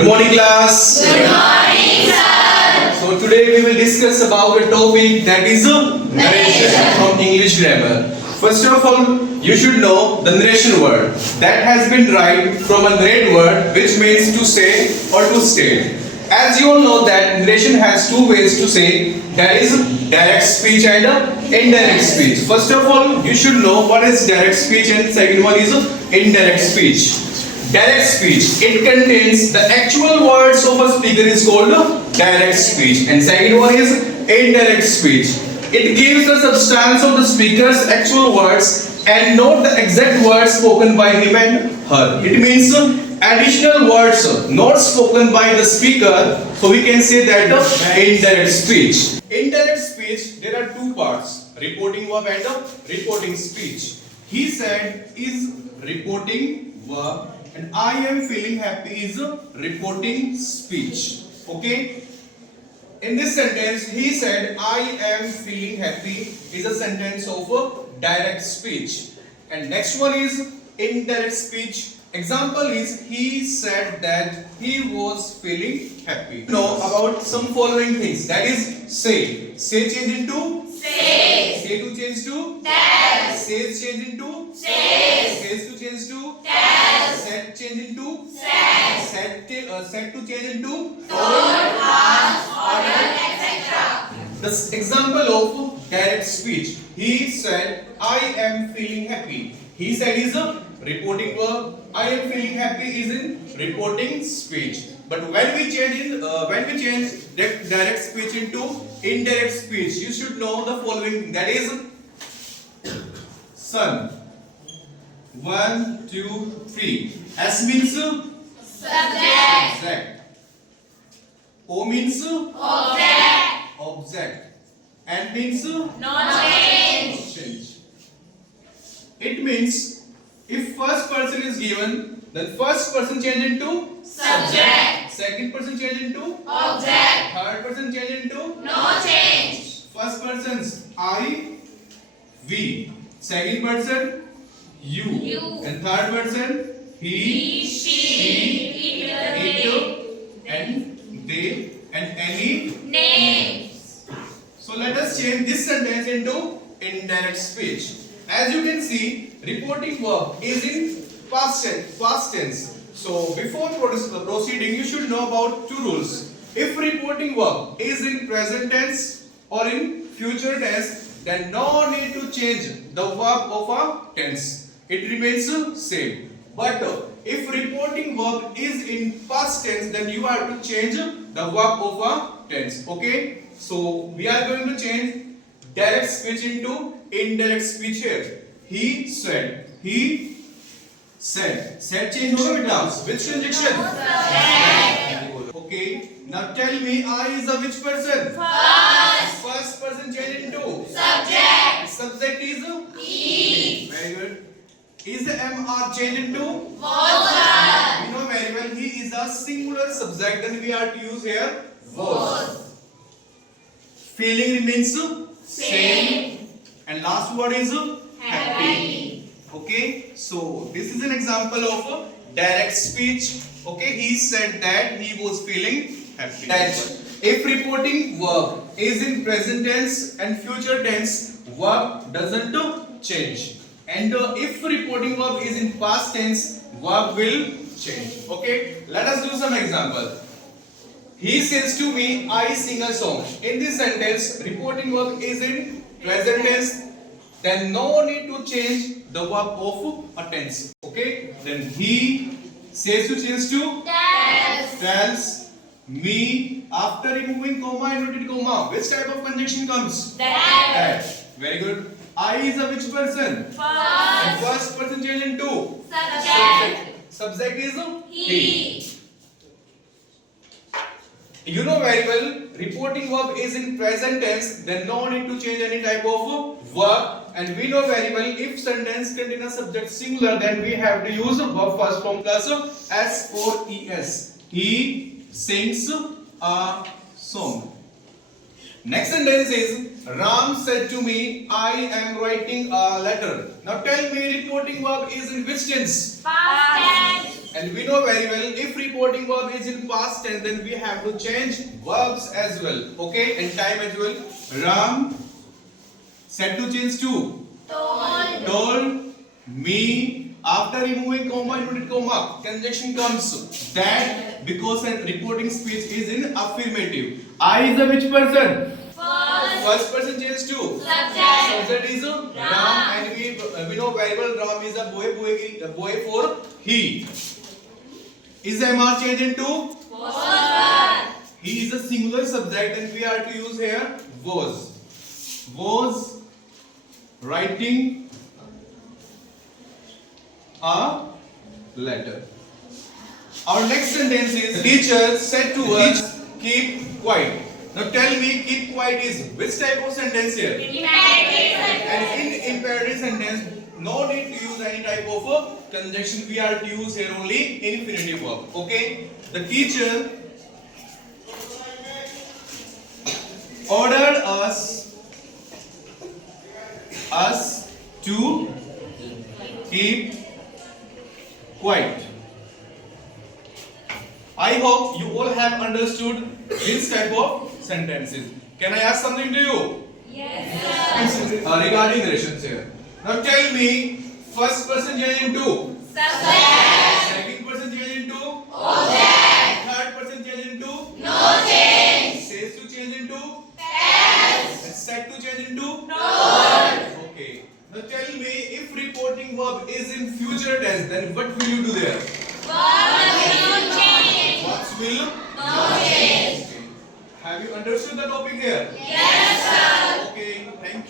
Good morning, class. Good morning, sir. So today we will discuss about a topic that is narration from English grammar. First of all, you should know the narration word that has been derived from a narrate word which means to say or to state. As you all know that narration has two ways to say, that is direct speech and indirect speech. First of all, you should know what is direct speech and second one is indirect speech. Direct speech, it contains the actual words of a speaker is called direct speech, and second one is indirect speech. It gives the substance of the speaker's actual words and not the exact words spoken by him and her. It means additional words not spoken by the speaker, so we can say that indirect speech. Indirect speech, there are two parts, reporting verb and reporting speech. He said is reporting verb and I am feeling happy is a reporting speech. Okay? In this sentence, he said I am feeling happy is a sentence of a direct speech. And next one is indirect speech. Example is he said that he was feeling happy. Know about some following things. That is say. Say change into Say. say to change to Tell. says change into Say. says to change to Tell. set change into Said. set to change into Told. Asked. Ordered, etc. the example of direct speech. He said I am feeling happy. He said is a reporting verb. I am feeling happy is in reporting speech. But when we change direct speech into indirect speech, you should know the following. That is son. 1, 2, 3. S means Subject. O means Object. object. N means No change. change. It means if first person is given, then first person change into Subject. second person change into Object. third person change into No change. first person's I, we, second person you, and third person He, she, it, and they, and any. names. So let us change this sentence into indirect speech. As you can see, reporting verb is in past tense. So before proceeding, you should know about two rules. If reporting verb is in present tense or in future tense, then no need to change the verb of a tense. It remains same. But if reporting verb is in past tense, then you have to change the verb of a tense. Okay? So we are going to change direct speech into indirect speech here. He said. He said. Said change होगा बेटा? Which transaction? Okay. Now tell me, I is a which person? First person change into Subject. subject is He. very good. Is the MR changed into? Was. We know very well he is a singular subject, then we are to use here was. Feeling remains Same. and last word is Happy. Okay, so this is an example of direct speech. Okay, he said that he was feeling happy. That if reporting verb is in present tense and future tense, verb doesn't change. And if reporting verb is in past tense, verb will change. Okay, let us do some example. He says to me, I sing a song. In this sentence, reporting verb is in present tense. Then no need to change the verb of a tense. Okay, then he says to change to tells me after removing comma and inverted comma. Which type of conjunction comes? That. Very good. I is a which person? And first person change into Subject. subject is He. You know very well, reporting verb is in present tense, then no need to change any type of verb. And we know very well, if sentence contains a subject singular, then we have to use verb first form plus s or es. He sings a song. Next sentence is Ram said to me, I am writing a letter. Now tell me, reporting verb is in which tense? Past tense. And we know very well if reporting verb is in past tense, then we have to change verbs as well. Okay, and time as well. Ram said to change to Told. told me. After removing comma, inverted comma, conjunction comes that because a reporting speech is in affirmative. I is a which person? First. First person change to Subject. subject is Ram, and we know very well Ram is a boy for he. Is MR changed into? Was. He is a singular subject, and we are to use here was. Was writing a letter. Our next sentence is the teacher said to us, keep quiet. Now tell me, keep quiet is which type of sentence here? Imperative. And in imperative sentence, no need to use any type of a conjunction. We are to use here only infinitive verb. Okay? The teacher ordered us to keep quiet. I hope you all have understood this type of sentences. Can I ask something to you? Yes, sir. Regarding narrations here. Now tell me, first person change into, Subject. second person change into, Object. third person change into, No change. says to change into, Past. and said to change into. Told. Okay. Now tell me, if reporting verb is in future tense, then what will you do there? What will change? What will? No change. Have you understood the topic here? Yes, sir. Okay. Thank you.